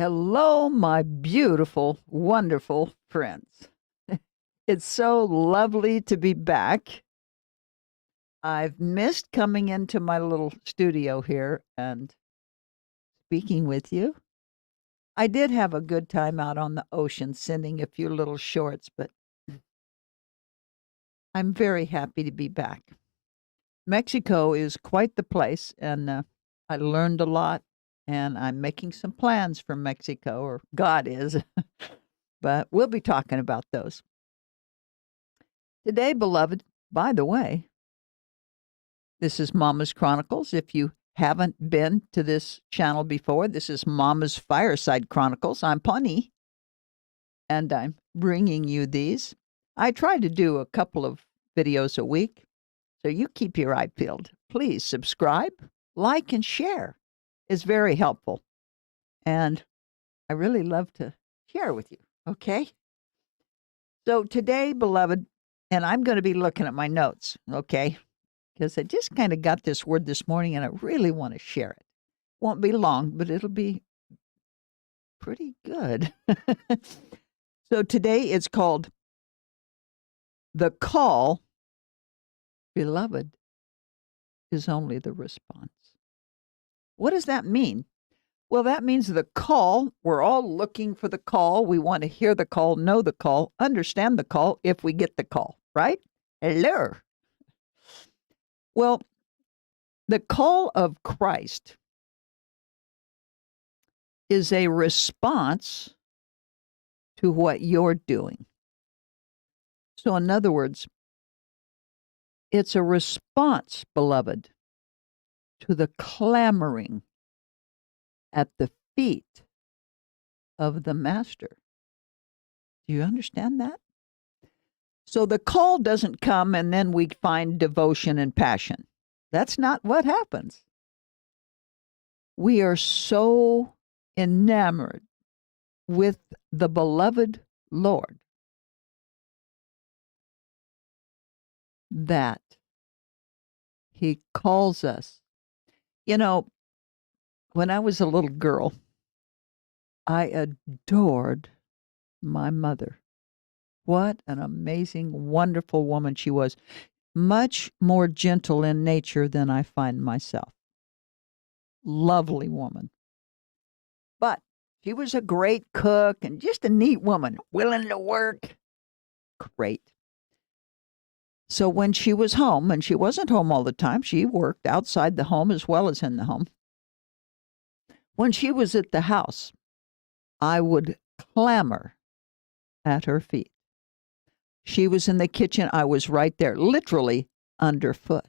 Hello, my beautiful, wonderful friends. It's so lovely to be back. I've missed coming into my little studio here and speaking with you. I did have a good time out on the ocean sending a few little shorts, but I'm very happy to be back. Mexico is quite the place, and I learned a lot, and I'm making some plans for Mexico, or God is, but we'll be talking about those. Today, beloved, by the way, this is Mama's Chronicles. If you haven't been to this channel before, this is Mama's FireSide Chronicles. I'm Pawnee, and I'm bringing you these. I try to do a couple of videos a week, so you keep your eye peeled. Please subscribe, like, and share. It's very helpful, and I really love to share with you, okay? So today, beloved, and I'm going to be looking at my notes, okay? Because I just kind of got this word this morning and I really want to share it. Won't be long, but it'll be pretty good. So today it's called The Call, Beloved, is Only the Response. What does that mean? Well, that means the call, we're all looking for the call. We want to hear the call, know the call, understand the call if we get the call, right? Hello. Well, the call of Christ is a response to what you're doing. So, in other words, it's a response, beloved, to the clamoring at the feet of the Master. Do you understand that? So, the call doesn't come and then we find devotion and passion. That's not what happens. We are so enamored with the beloved Lord that He calls us. You know, when I was a little girl, I adored my mother. What an amazing, wonderful woman she was. Much more gentle in nature than I find myself. Lovely woman. But she was a great cook and just a neat woman, willing to work. Great. So when she was home, and she wasn't home all the time, she worked outside the home as well as in the home. When she was at the house, I would clamor at her feet. She was in the kitchen. I was right there, literally underfoot.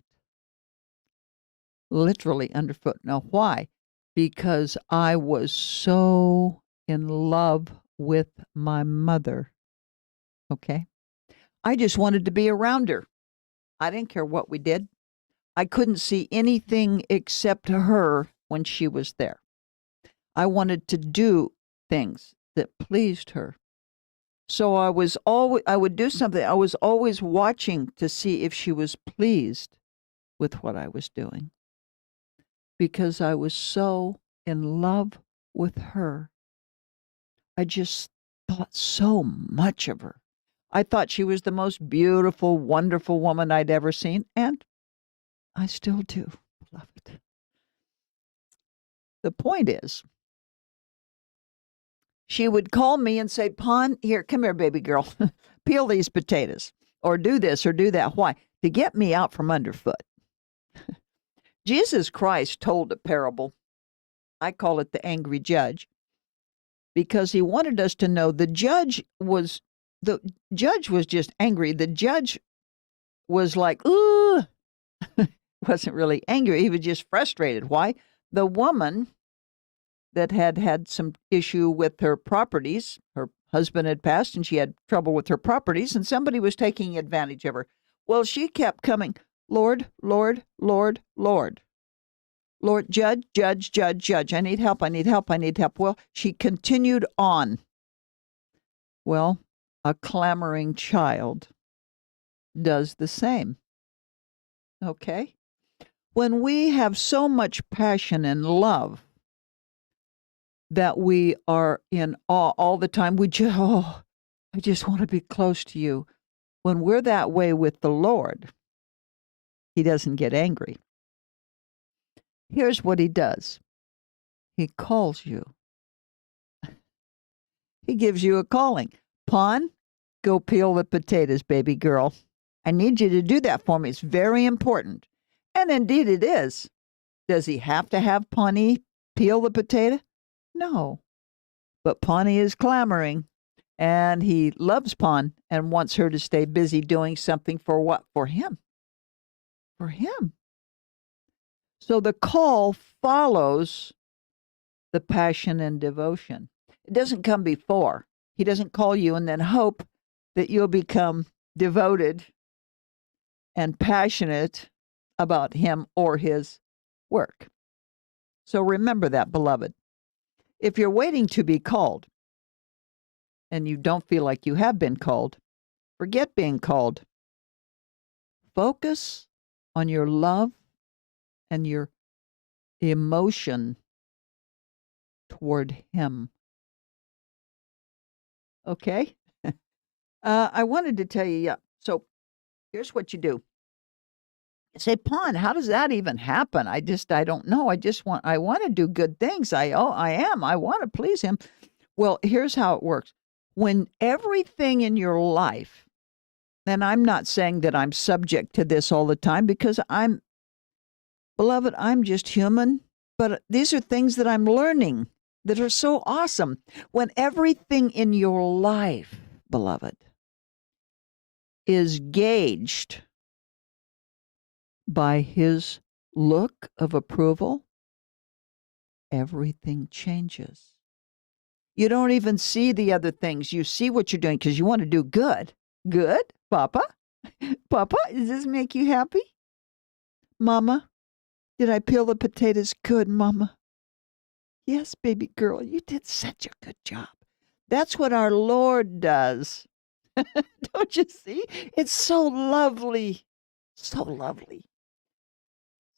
Literally underfoot. Now, why? Because I was so in love with my mother. Okay? I just wanted to be around her. I didn't care what we did. I couldn't see anything except her when she was there. I wanted to do things that pleased her. So I would do something. I was always watching to see if she was pleased with what I was doing because I was so in love with her. I just thought so much of her. I thought she was the most beautiful, wonderful woman I'd ever seen, and I still do, beloved. The point is, she would call me and say, "Pon, here, come here, baby girl. Peel these potatoes, or do this, or do that." Why? To get me out from underfoot. Jesus Christ told a parable. I call it the angry judge, because he wanted us to know the judge was just angry. The judge was like, ooh, wasn't really angry. He was just frustrated. Why? The woman that had had some issue with her properties, her husband had passed and she had trouble with her properties, and somebody was taking advantage of her. Well, she kept coming, "Lord, Lord, Lord, Lord. Lord, judge, judge, judge, judge. I need help, I need help, I need help." Well, she continued on. Well, a clamoring child does the same. Okay? When we have so much passion and love that we are in awe all the time. I just want to be close to you. When we're that way with the Lord, he doesn't get angry. Here's what he does. He calls you. He gives you a calling. Pawn, go peel the potatoes, baby girl. I need you to do that for me. It's very important. And indeed it is. Does he have to have Pawnee peel the potato? No. But Pawnee is clamoring, and he loves Pawn and wants her to stay busy doing something for what? For him. For him. So the call follows the passion and devotion. It doesn't come before. He doesn't call you and then hope that you'll become devoted and passionate about him or his work. So remember that, beloved. If you're waiting to be called and you don't feel like you have been called, forget being called. Focus on your love and your emotion toward him. Okay? I wanted to tell you, yeah. So here's what you do. Say, Pawn, how does that even happen? I don't know. I want to do good things. I want to please him. Well, here's how it works. When everything in your life, and I'm not saying that I'm subject to this all the time because beloved, I'm just human, but these are things that I'm learning that are so awesome. When everything in your life, beloved, is gauged by his look of approval, everything changes. You don't even see the other things. You see what you're doing because you want to do good. Good, Papa? Papa, does this make you happy? Mama, did I peel the potatoes? Good, Mama. Yes, baby girl, you did such a good job. That's what our Lord does. Don't you see? It's so lovely. So lovely.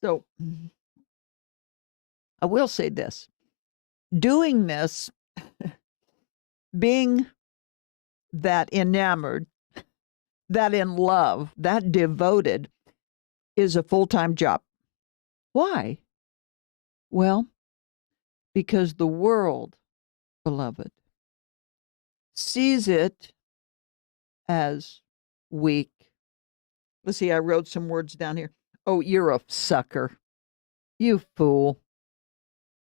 So I will say this. Doing this, being that enamored, that in love, that devoted, is a full-time job. Why? Well, because the world, beloved, sees it as weak. Let's see, I wrote some words down here. Oh, you're a sucker. You fool.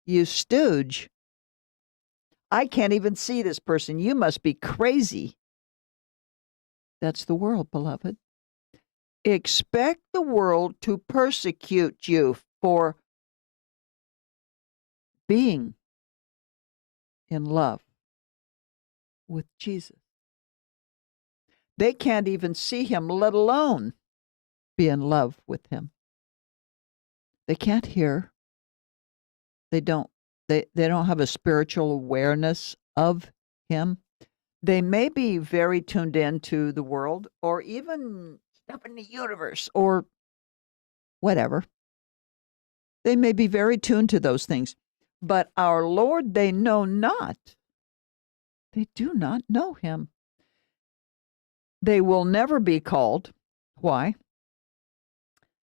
You stooge. I can't even see this person. You must be crazy. That's the world, beloved. Expect the world to persecute you for being in love with Jesus. They can't even see him, let alone be in love with him. They can't hear. They don't have a spiritual awareness of him. They may be very tuned into the world or even stuff in the universe or whatever. They may be very tuned to those things. But our Lord, they know not. They do not know him. They will never be called. Why?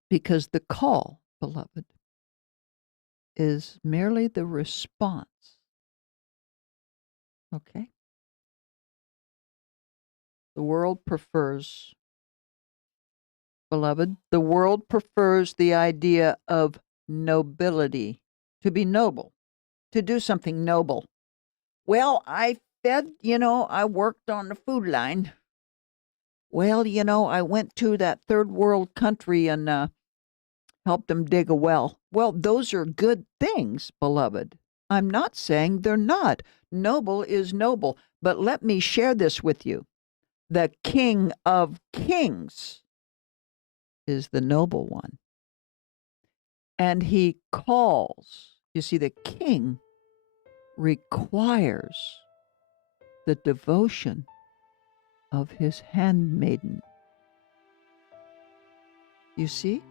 Because the call, beloved, is merely the response. Okay? The world prefers, beloved, the world prefers the idea of nobility, to be noble, to do something noble. Well, I I worked on the food line. Well, I went to that third world country and helped them dig a well. Well, those are good things, beloved. I'm not saying they're not. Noble is noble. But let me share this with you. The King of Kings is the noble one. And he calls. You see, the king requires the devotion of his handmaiden. You see?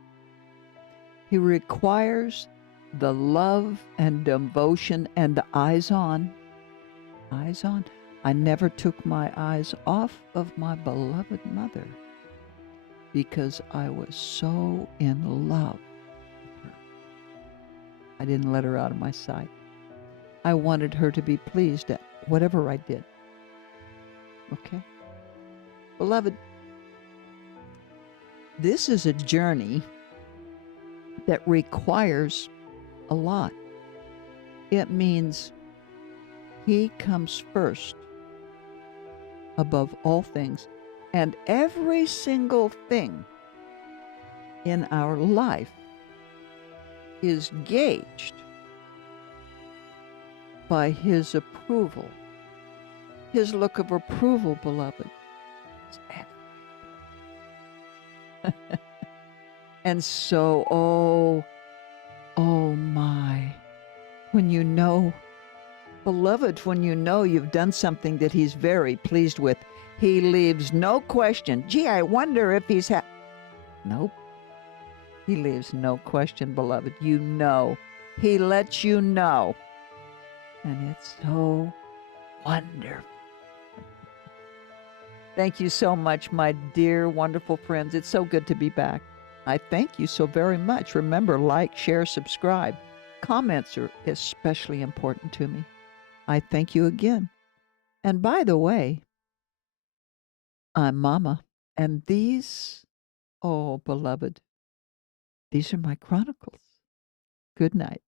He requires the love and devotion and the eyes on, eyes on. I never took my eyes off of my beloved mother because I was so in love with her. I didn't let her out of my sight. I wanted her to be pleased at whatever I did. Okay? Beloved, this is a journey that requires a lot. It means He comes first above all things, and every single thing in our life is gauged by His approval. His look of approval, beloved. Is everything. And so, oh my, when you know, beloved, when you know you've done something that He's very pleased with, He leaves no question. Gee, I wonder if He's Nope. He leaves no question, beloved. You know. He lets you know. And it's so wonderful. Thank you so much, my dear, wonderful friends. It's so good to be back. I thank you so very much. Remember, like, share, subscribe. Comments are especially important to me. I thank you again. And by the way, I'm Mama, and these, oh, beloved, these are my chronicles. Good night.